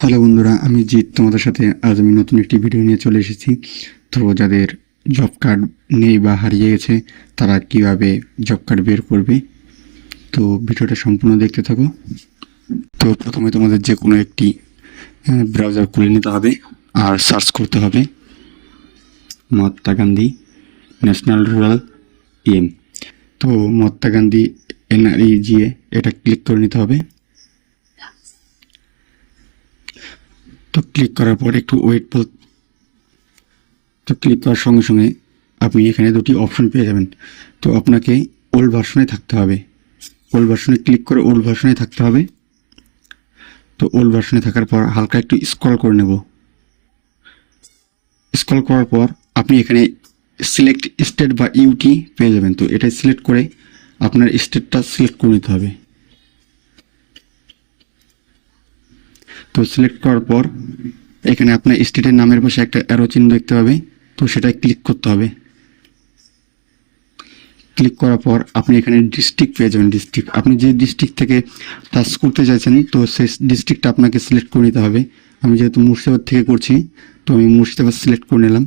Hello বন্ধুরা, আমি জিৎ তোমাদের সাথে আজ আমি নতুন একটি ভিডিও নিয়ে চলে এসেছি। তো যাদের জব কার্ড নেই বা হারিয়ে গেছে তারা কিভাবে জব কার্ড বের করবে, তো ভিডিওটা সম্পূর্ণ দেখতে থাকো। তো প্রথমে তোমাদের যে কোনো একটি ব্রাউজার খুলে নিতে হবে আর সার্চ করতে হবে মহাত্মা গান্ধী ন্যাশনাল রুরাল এম। তো মহাত্মা গান্ধী NREGA এটা ক্লিক করে নিতে হবে। তো ক্লিক করার পর একটু ওয়েট, তো ক্লিক করার সঙ্গে সঙ্গে আপনি এখানে দুটি অপশন পেয়ে যাবেন। তো আপনাকে ওল্ড ভার্সনে থাকতে হবে, ওল্ড ভার্সনে ক্লিক করে ওল্ড ভার্সনে থাকতে হবে। তো ওল্ড ভার্সনে থাকার পর হালকা একটু স্ক্রল করে নেব। স্ক্রল করার পর আপনি এখানে সিলেক্ট স্টেট বা ইউটি পেয়ে যাবেন। তো এটা সিলেক্ট করে আপনার স্টেটটা সিলেক্ট করে নিতে হবে। তো সিলেক্ট করার পর এখানে আপনার স্টেটের নামের পাশে একটা অ্যারো চিহ্ন দেখতে পাবে, তো সেটাই ক্লিক করতে হবে। ক্লিক করার পর আপনি এখানে ডিস্ট্রিক্ট পেয়ে যাবেন। ডিস্ট্রিক্ট আপনি যে ডিস্ট্রিক্ট থেকে টাচ করতে চাইছেন, তো সেই ডিস্ট্রিক্টটা আপনাকে সিলেক্ট করে নিতে হবে। আমি যেহেতু মুর্শিদাবাদ থেকে করছি, তো আমি মুর্শিদাবাদ সিলেক্ট করে নিলাম।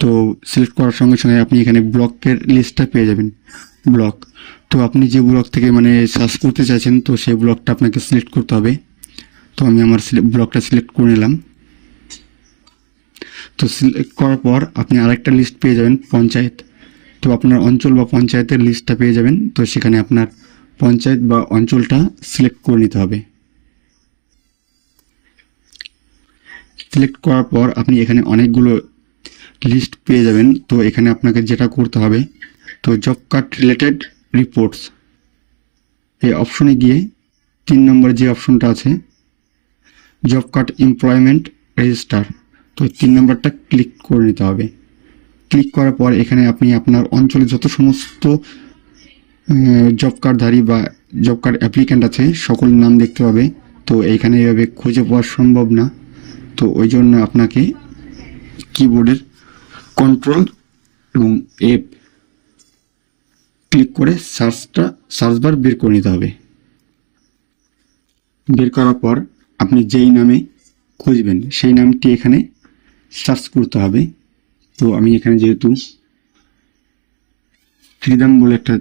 তো সিলেক্ট করার সঙ্গে সঙ্গে আপনি এখানে ব্লকের লিস্টটা পেয়ে যাবেন। ব্লক, তো আপনি যে ব্লক থেকে মানে সার্চ করতে চাইছেন, তো সেই ব্লকটা আপনাকে সিলেক্ট করতে হবে। তো আমি আমার ব্লকটা সিলেক্ট করে নিলাম। তো সিলেক্ট করার পর আপনি আরেকটা লিস্ট পেয়ে যাবেন পঞ্চায়েত। তো আপনার অঞ্চল বা পঞ্চায়েতের লিস্টটা পেয়ে যাবেন। তো সেখানে আপনার পঞ্চায়েত বা অঞ্চলটা সিলেক্ট করে নিতে হবে। সিলেক্ট করার পর আপনি এখানে অনেকগুলো লিস্ট পেয়ে যাবেন। তো এখানে আপনাকে যেটা করতে হবে, তো জব কার্ড রিলেটেড রিপোর্টস এই অপশনে গিয়ে 3 নম্বর যে অপশনটা আছে জব কার্ড এমপ্লয়মেন্ট রেজিস্টার, তো 3 নম্বরটা ক্লিক করে নিতে হবে। ক্লিক করার পর এখানে আপনি আপনার অঞ্চলে যত সমস্ত জব কার্ডধারী বা জব কার্ড অ্যাপ্লিক্যান্ট আছে সকলের নাম দেখতে পাবে। তো এইখানে এভাবে খুঁজে পাওয়া সম্ভব না, তো ওই জন্য আপনাকে কিবোর্ডের কন্ট্রোল এবং এফ ক্লিক করে সার্চ বার বের করে নিতে হবে। বের করার পর আপনি যেই নামে খুঁজবেন সেই নামটি এখানে সার্চ করতে হবে। তো আমি এখানে যেহেতু ফ্রিডম বলে একটা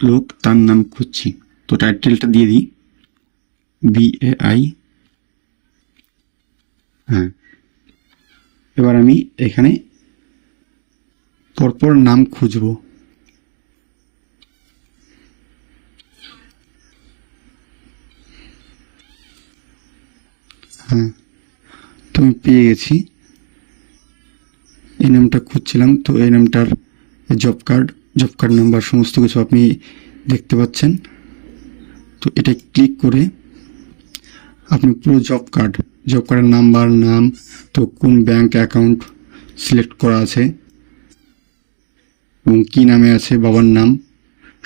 লোক, তার নাম খুঁজছি, তো টাইটেলটা দিয়ে দিই BAI। হ্যাঁ, এবার আমি এখানে পরপর নাম খুঁজব। হ্যাঁ, তো আমি পেয়ে গেছি। এই নামটা খুঁজছিলাম, তো এই নামটার জব কার্ড নাম্বার সমস্ত কিছু আপনি দেখতে পাচ্ছেন। তো এটা ক্লিক করে আপনি পুরো জব কার্ডের নাম্বার, নাম, তো কোন ব্যাংক অ্যাকাউন্ট সিলেক্ট করা আছে এবং কী নামে আছে, বাবার নাম,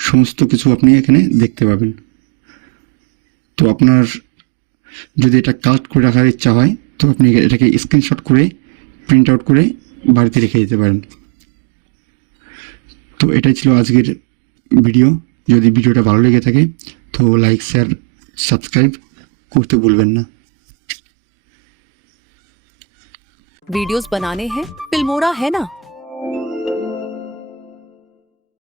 সমস্ত কিছু আপনি এখানে দেখতে পাবেন। তো আপনার যদি এটা কালেক্ট করে রাখার ইচ্ছা হয়, তো আপনি এটাকে স্ক্রিনশট করে প্রিন্ট আউট করে বাড়িতে রেখে দিতে পারেন। তো এটাই ছিল আজকের ভিডিও। যদি ভিডিওটা ভালো লেগে থাকে তো লাইক, শেয়ার, সাবস্ক্রাইব করতে ভুলবেন না। वीडियोस बनाने हैं, फिल्मोरा है ना।